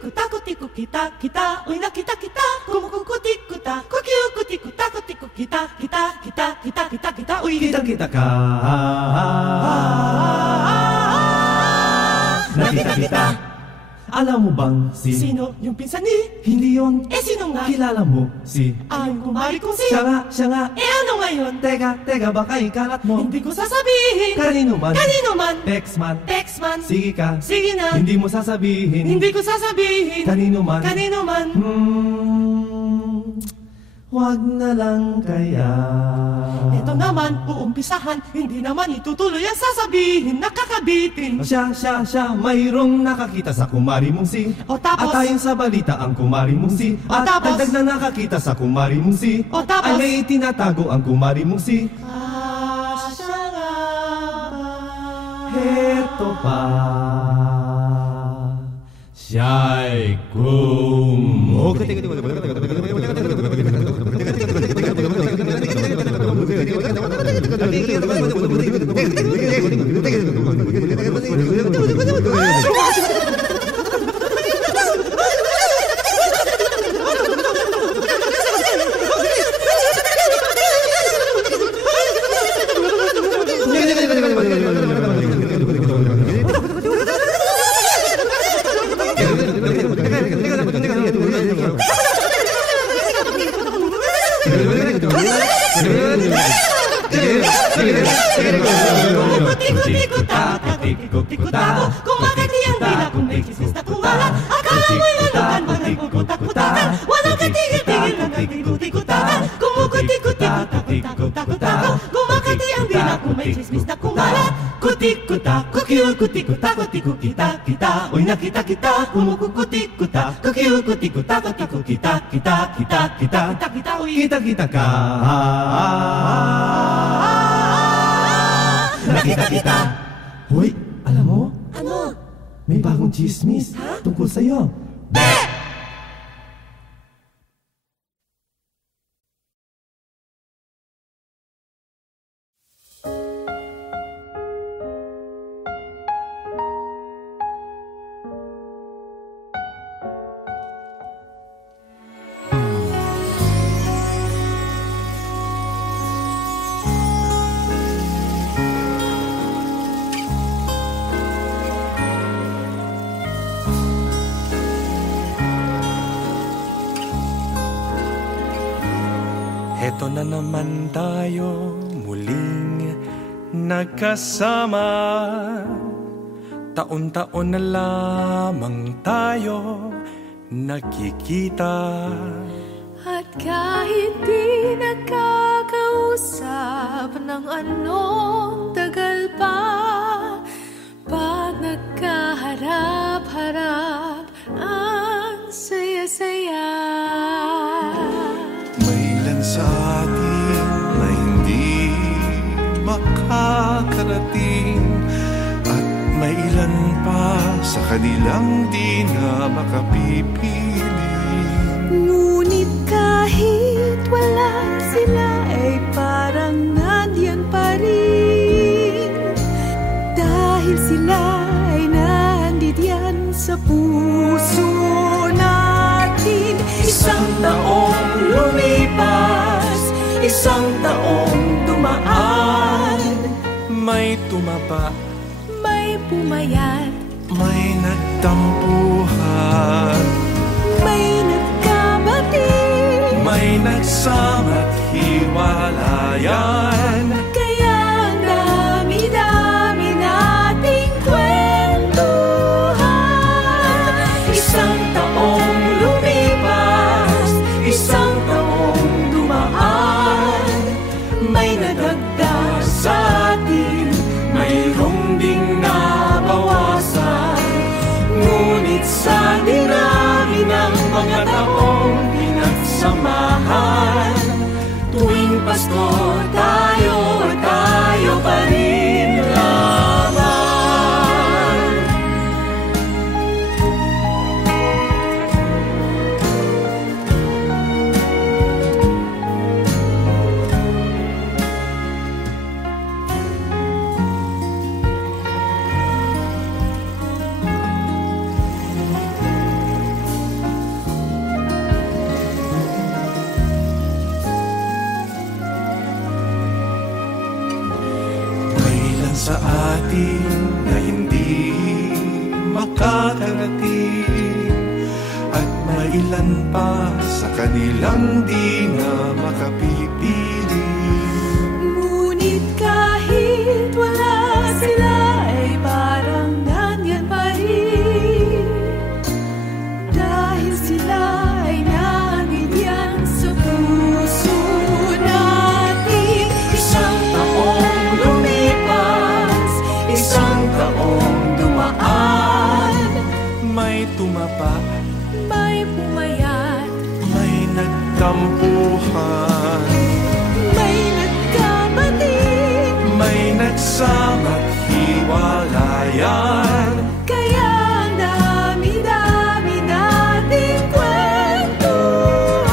Kutikuta, kutikukita, kita, uy nakita kita. Kumukukutikita, kukiukutikuta, kutikukita, kita, uy. Kita ka. Nakita kita. Alam mo bang Sino yung pinsan ni? Hindi yun. Sino nga? Kilala mo si Ay, kumari kong si. Siya nga. Ano ngayon? Teka, baka ikalat mo. Hindi ko sasabihin. Kanino man. Text man. Sige ka. Sige na. Hindi mo sasabihin. Hindi ko sasabihin. Kanino man. Wag na lang kaya. Ito naman, uumpisahan. Hindi naman itutuloy ang sasabihin. Nakakabitin. Siya, mayroong nakakita sa kumari mong si. O tapos? At ayon sa balita ang kumari mong si. O tapos? Dagdag na nakakita sa kumari mong si. O tapos? Ay may itinatago ang kumari mong si. Siya nga ba? Heto pa. Siya'y Kutikutikuta, kumakati ang dila kung may chismis na tumalat. Akala mo'y lalukan, bakal puputakutakan. Walang katigil-tigil na nagtikutikutakan. Kumukutikutikuta, kumakati ang dila kung may chismis na kumalat. Kutikutikuta, kukiukutikuta, kutikukita, kita, uy nakita kita. Kumukutikutikuta, kukiukutikuta, kutikukita, kita, uy. Kita ka. Nakita kita. Hoy, alam mo? Ano? May bagong chismis tungkol sa'yo. Heto na naman tayo muling nagkasama. Taon-taon na lamang tayo nakikita. At kahit di nakakausap ng anong tagal pa, pag nagkaharap-harap ang saya-saya. Sa atin na hindi makakarating, at may ilan pa sa kanilang di na makapipiling. Ngunit kahit wala sila ay parang nandiyan pa rin, dahil sila ay nandiyan sa puso natin. Isang taong lumipas, isang taong dumaan. May tumaba, May pumayat, may nagtampuhan, may nagkabati, may nagsama't hiwalayan. kaya ang dami-dami nating kwentuhan. Isang taong lumipas, isang taong dumaan. May nadagdag sa atin, mayroong ding nabawasan. Ngunit sa dinami ng mga taong pinagsamahan, tuwing Pasko tayo'y makakarating at mailan pa sa kanilang di na makapipiling. Ngunit kahit wala sila ay parang nandyan pa rin, dahil sila ay nandyan sa puso natin. Isang taong lumipas, isang taong dumaan, May tumapa, May pumayat, may nagtampuhan, may nagkapatid, may nagsama't hiwalayan. kaya ang dami-dami nating kwentuhan.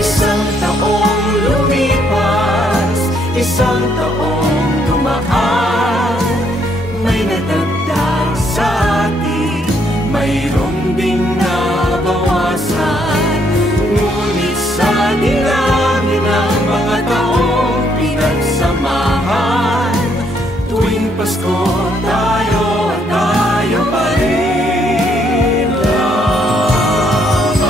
isang taong lumipas, isang taong dumaan, may nadagdag sa atin, mayroong ding nabawasan. Ngunit sa dinami ng mga taong pinagsamahan, tuwing Pasko tayo at tayo pa rin lamang.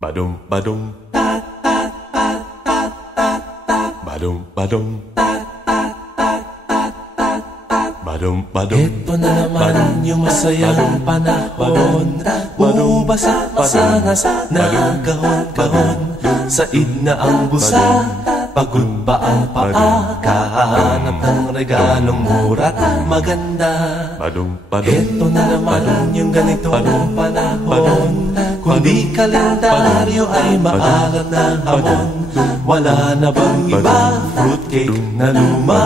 Badum badum badum badum badum badum. Ito na naman yung masayang panahon. Bubasa-basa na sana kahon-kahon. Said na ang busa, pagod pa ang paa. Kahanap ng regalong mura't maganda. Ito na naman yung ganitong panahon. Kung di kalendaryo ay maalat na hamon. Wala na bang iba? Fruitcake na luma,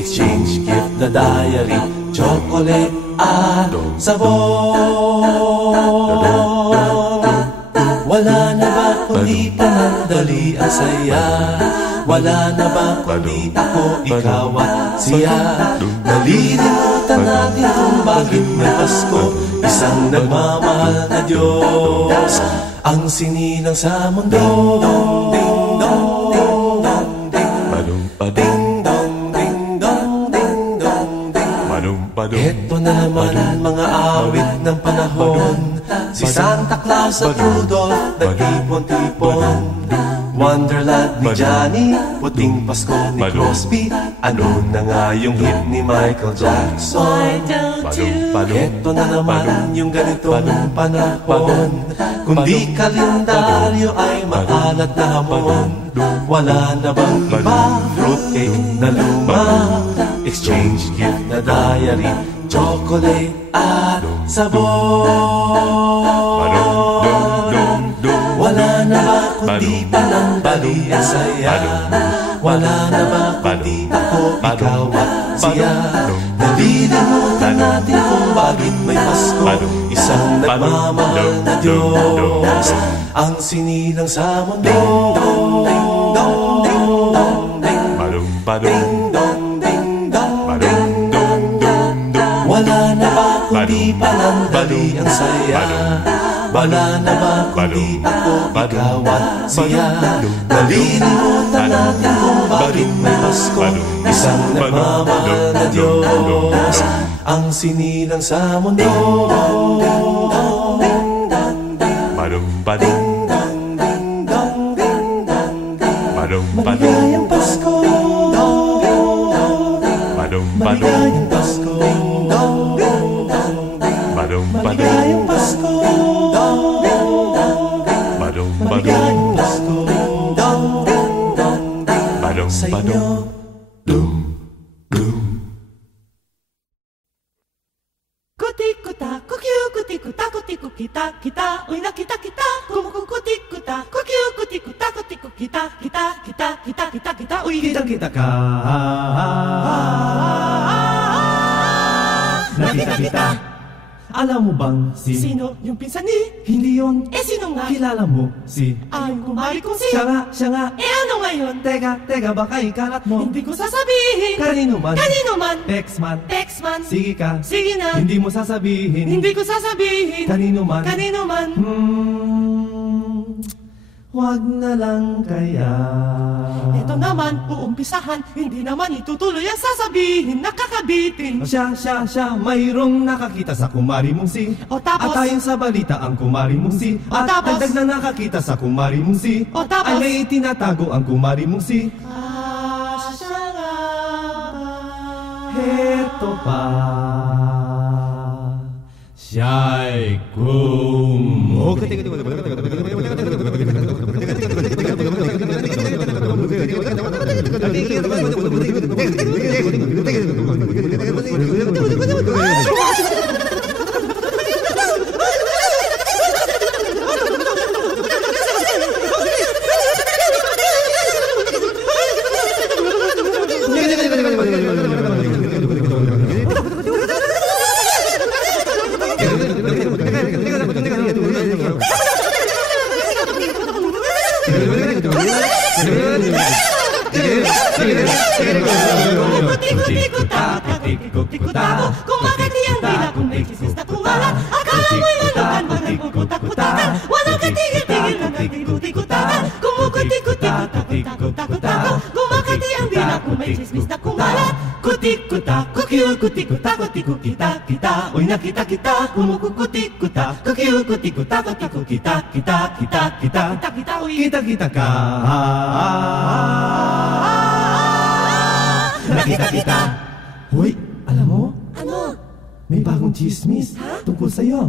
exchange gift na diary, chocolate at sabon. Wala na ba kundi panandali ang saya? Wala na ba kundi ako, ikaw at siya? Nalilimutan natin kung bakit may Pasko, isang nagmamahal na Diyos ang sinilang sa mundo. Ding dong, ding dong, ding dong, ding dong, ding dong, ding dong, ding dong. Ito na naman mga awit ng panahon. Si Santa Claus at Rudolph nagtipon-tipon. Wonderland ni Johnny, puting Pasko ni Crosby. Ano na nga yung hit ni Michael Jackson? Why don't you? Ito na naman yung ganitong panahon. Kung di kalendaryo ay maalat na hamon. Wala na bang iba? Fruitcake na luma, exchange gift na diary, chocolate at sabon. Wala na ba kundi panandali ang saya? Wala na ba kundi ako, ikaw at siya? Nalilimutan natin kung bakit may Pasko, isang nagmamahal na Diyos ang sinilang sa mundo. Ding dong, ding dong, ding dong, ding dong, ding dong. Wala na ba kundi panandali ang saya? Wala na ba kundi ako, ikaw at siya? Nalilimutan natin kung bakit may Pasko, isang nagmamahal na Diyos ang sinilang sa mundo. Ding dong, ding dong, ding dong, ding dong, ding dong, ding. Maligayang Pasko, maligayang Pasko, maligayang Pasko. Maligayang Pasko sa inyo. Kutik-kuta, kukyu, kutik-kuta, kutik-kukita, kita, uy nakita kita, kumukukutik-kuta, kukyu, kutik-kuta, kutik-kukita, kita, kita, kita, kita, kita, uy Kita-kita ka, nakita kita. Alam mo bang si Sino yung pinsan ni? Hindi yun. Sino nga? Kilala mo si Ay, kumari kong si siya nga. ano ngayon? Teka, baka ikalat mo. Hindi ko sasabihin. Kanino man. Textman. Sige ka. Sige na. Hindi mo sasabihin. Hindi ko sasabihin. Kanino man. Wag na lang kaya. Ito naman, uumpisahan. Hindi naman itutuloy ang sasabihin. Nakakabitin. Siya, mayroong nakakita sa kumari mong si. O tapos? At ayon sa balita ang kumari mong si. O At tapos? dagdag na nakakita sa kumari mong si. O tapos? Ay may tinatago ang kumari mong si. Siya nga ba? Heto pa. Siya'y Kumakati ang dila kung may chismis na kumalat. Akala mo'y lalukan, magpuputak-putakan. Walang katigil-tigil na nagtikut-tikutakan. Kumukutik-kutik-kutak-kutak-kutak. Kumakati ang dila kung may chismis na kumalat. Kutik kuta, kutiku-ta, kutiku-kita-kita. Uy, nakita kita, kumukukutik-kuta, kukiu-kutiku-ta, kutiku-kita-kita, kita-kita. Kita-kita, uy. Kita-kita ka. Nakita kita. Hoy, alam mo? Ano? May bagong chismis tungkol sa'yo.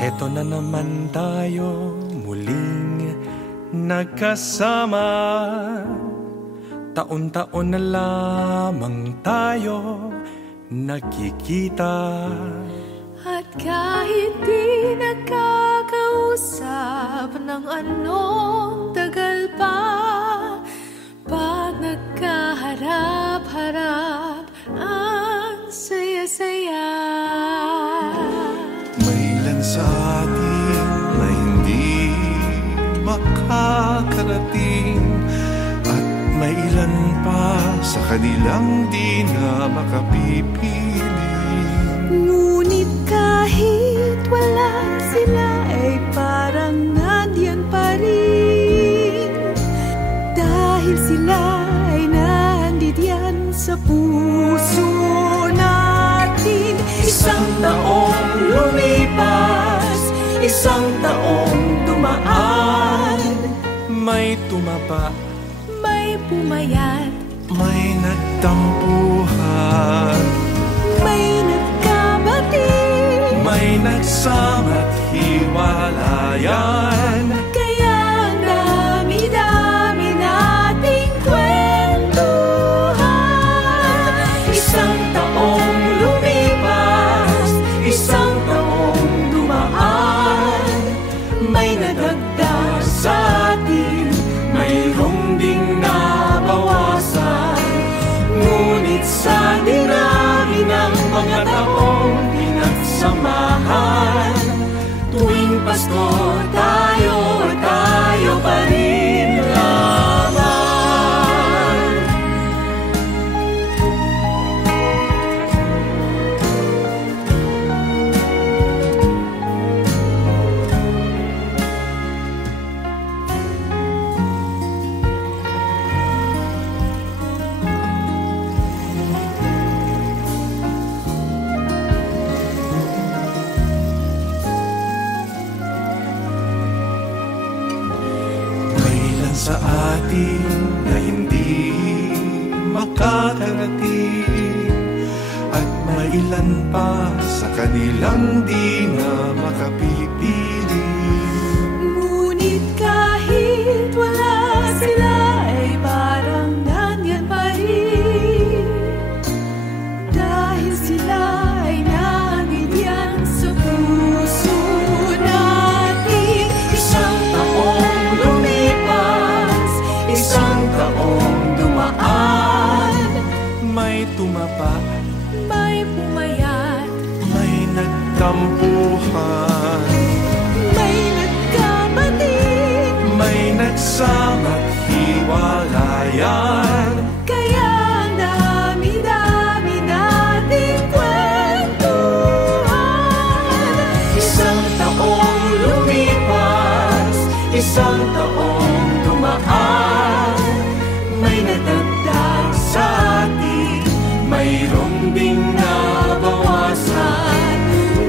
Heto na naman tayo muling nagkasama. Taon-taon na lamang tayo nagkikita. At kahit di nakakausap ng anong tagal pa, pag nagkaharap-harap, ang saya-saya. Mailan sa atin na hindi makakarating, at may ilan pa sa kanilang di na makapipiling. Ngunit kahit wala sila, ay parang nandiyan pa rin. Dahil sila ay nandiyan sa puso natin. Isang taong lumipas, isang taong dumaan. May tumaba, May pumayat, may nagtampuhan, may nagkabati, may nagsama't hiwalayan. kaya ang dami-dami nating kwentuhan. Isang taong lumipas, isang taong dumaan. May nadagdag sa atin, mayroong ding nabawasan. Ngunit sa dinami ng mga taong pinagsamahan, tuwing Pasko tayo pa rin lamang. Mailan sa atin na hindi makakarating, at mailan pa sa kanilang di na makapipiling. Ngunit kahit wala sila, ay parang nandiyan pa rin. Dahil sila ay nandiyan sa puso natin. Isang taong lumipas, isang taong dumaan. May tumaba, May pumayat, may nagtampuhan, may nagkapatid, may nagsama't hiwalayan. kaya ang dami-dami nating kwentuhan. Isang taong lumipas, isang taong dumaan. May nadagdag sa atin, mayroong ding nabawasan.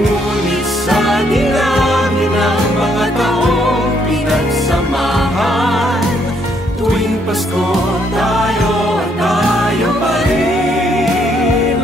Ngunit sa dinami ng mga taong pinagsamahan, tuwing Pasko tayo pa rin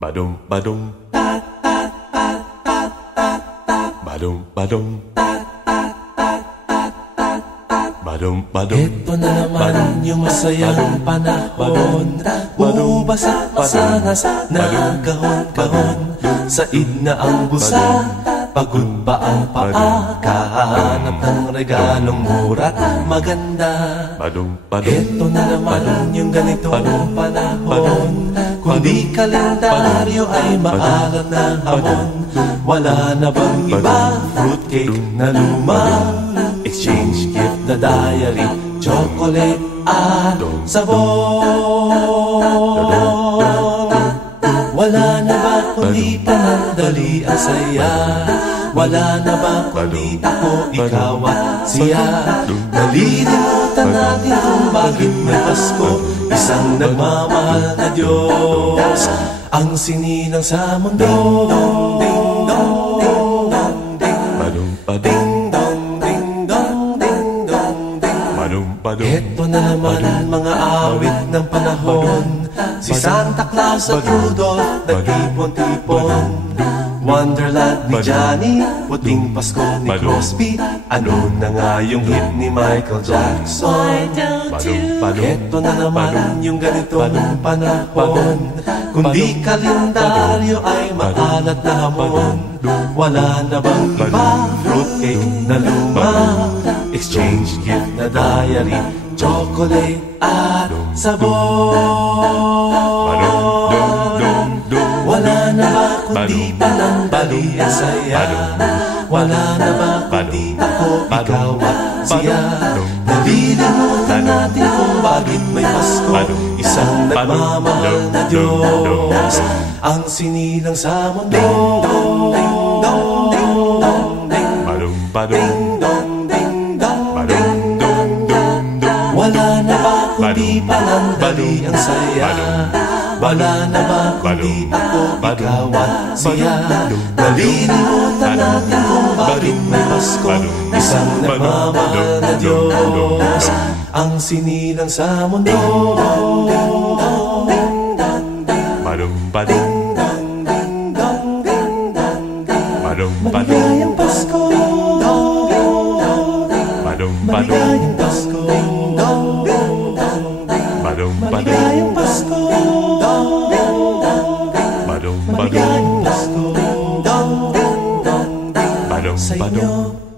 Badum badum badum badum badum badum. Ito na naman yung masayang panahon. Bumabasa na kahon-kahon. Said na ang busa, pagod pa ang paa. Kahanap ng regalong mura't maganda. Ito na naman yung ganitong panahon. Kung di kalendaryo ay maalat na hamon. Wala na bang iba? Fruitcake na luma, exchange gift na diary, chocolate at sabon. Wala na ba kundi panandali ang saya? Wala na ba kundi ako, ikaw at siya? Nalilimutan natin kung bakit may Pasko, isang nagmamahal na Diyos ang sinilang sa mundo. Ding dong, ding dong, ding dong, ding dong, ding dong, ding dong. Ito na naman mga awit ng panahon. Si Santa Claus at Rudolph nagtipon-tipon. Wonderland ni Johnny, puting Pasko ni Crosby. Ano na nga yung hit ni Michael Jackson? Ito na naman yung ganitong panahon. Kung di kalendaryo ay maalat na hamon. Wala na bang iba? Fruitcake na luma, exchange gift na diary, chocolate at sabon. Wala na ba kundi panandali ang saya? Wala na ba kundi ako, ikaw at siya? Nalilimutan natin kung bakit may Pasko, isang nagmamahal na Diyos ang sinilang sa mundo. Ding dong, ding dong, ding dong, ding dong, ding dong. Wala na ba kundi panandali ang saya? Wala na ba kundi ako, ikaw at siya? Nalilimutan natin kung bakit may Pasko, isang nagmamahal na Diyos ang sinilang sa mundo. Ding dong, ding dong, ding dong, ding dong, ding dong, ding. Maligayang Pasko, maligayang Pasko, maligayang Pasko. Maligayang Pasko sa inyo.